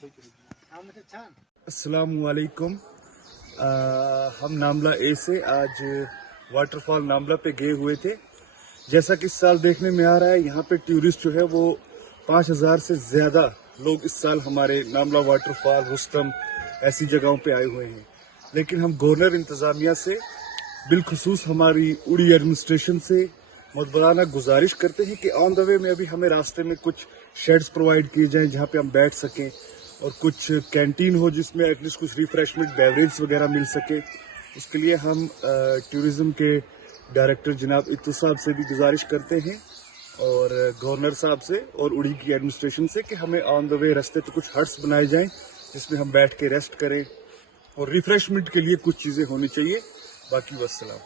अस्सलामुअलैकुम। हम नामला ए से आज वाटरफॉल नामला पे गए हुए थे। जैसा कि इस साल देखने में आ रहा है, यहाँ पे टूरिस्ट जो है वो 5000 से ज्यादा लोग इस साल हमारे नामला वाटरफॉल, रुस्तम ऐसी जगहों पे आए हुए हैं। लेकिन हम गवर्नर इंतजामिया से, बिलखुसूस हमारी उड़ी एडमिनिस्ट्रेशन से मुतबराना गुजारिश करते हैं कि ऑन द वे में अभी हमें रास्ते में कुछ शेड्स प्रोवाइड किए जाएं जहाँ पे हम बैठ सकें, और कुछ कैंटीन हो जिसमें एटलीस्ट कुछ रिफ्रेशमेंट बेवरेज वगैरह मिल सके। उसके लिए हम टूरिज्म के डायरेक्टर जनाब इत्तू साहब से भी गुजारिश करते हैं, और गवर्नर साहब से और उड़ी की एडमिनिस्ट्रेशन से, कि हमें ऑन द वे रास्ते पे कुछ हट्स बनाए जाएं जिसमें हम बैठ के रेस्ट करें, और रिफ्रेशमेंट के लिए कुछ चीज़ें होनी चाहिए। बाकी वस्सलाम।